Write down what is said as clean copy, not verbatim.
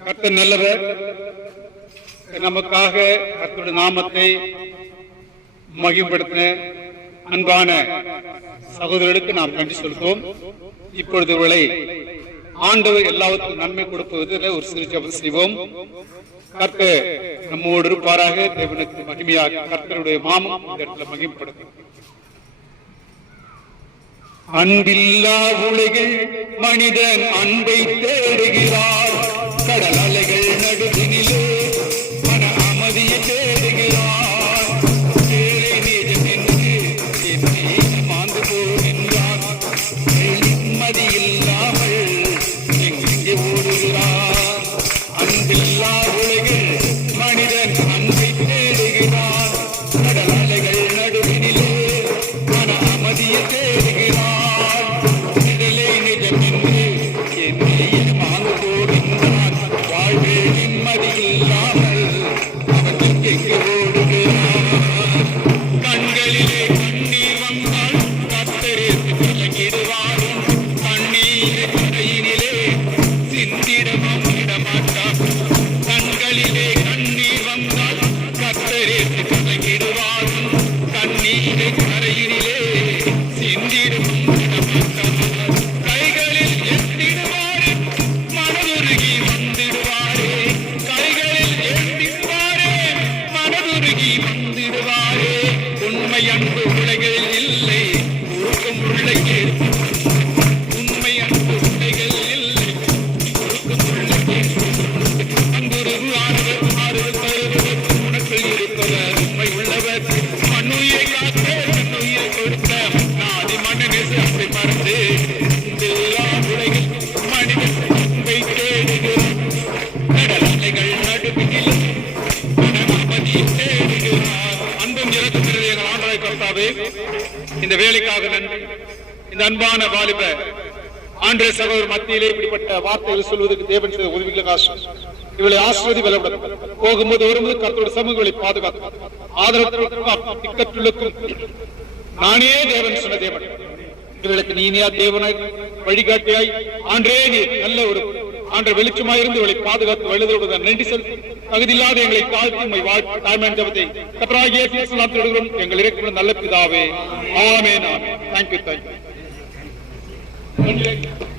கர்த்தர் நல்லவர். நமக்காக கர்த்தருடைய நாமத்தை மகிமைப்படுத்தின அன்பான சகோதரர்களுக்கு நாம் நன்றி செலுத்துவோம். இப்பொழுது இவர்களை ஆண்டவர் எல்லாவற்றுக்கும் நன்மை கொடுப்பதில் ஒரு சிறு ஜெபம் செய்வோம். கர்த்தர் நம்மோடு இருப்பாராக. தேவனுக்கு மகிமையாக கர்த்தருடைய நாமம் இந்த இடத்துல மகிமைப்படுத்தும். அன்பில்லா உலகில் மனிதன் அன்பை தேடுகிறார். கடல் அலைகள் நடுவினிலே மன அமைதியை தேடுகிறார். ஏழை நீதன் என்று மாந்து போகின்றார். நிம்மதி இல்லாமல் எங்கே ஓடுகிறார். அன்பில்லா உலகில் மனிதன் அன்பை தேடுகிறார். கடல் அலைகள் நடுவினிலே மன அமைதியை தேடுகிறார். இந்த வேலைக்காக நன்றி. இந்த அன்பான வாலிப ஆண்டே சகோதரர் மத்தியிலே இப்படிப்பட்ட வார்த்தைகள் சொல்வதற்கு தேவன் செய்த உதவிகளுக்காக இவளை ஆசீர்வதி வளப்படும். போகும்போது வரும்போது கர்த்தருடைய சமூகங்களை பாதுகாக்கும். ஆதரவுக்கும் திக்கற்றுள்ளுக்கும் நானே தேவன் சொன்ன தேவன். இவளுக்கு நீனியா தேவனாய் வழிகாட்டியாய் ஆண்டே நீ நல்ல ஒரு ஆண்ட வெளிச்சமாயிருந்து இவளை பாதுகாத்து வழிதோடு நன்றி செலுத்தி தகுதியில்லாத எங்களை தாழ்த்தி உம்மை வாழ்த்து தாய்மையான ஜெபத்தை கர்த்தராகிய இயேசு கிறிஸ்துவின் நாமத்தில் எடுக்கிறோம் எங்கள் இறைவனுடைய நல்ல பிதாவே. ஆமென். ஆமென். Thank you.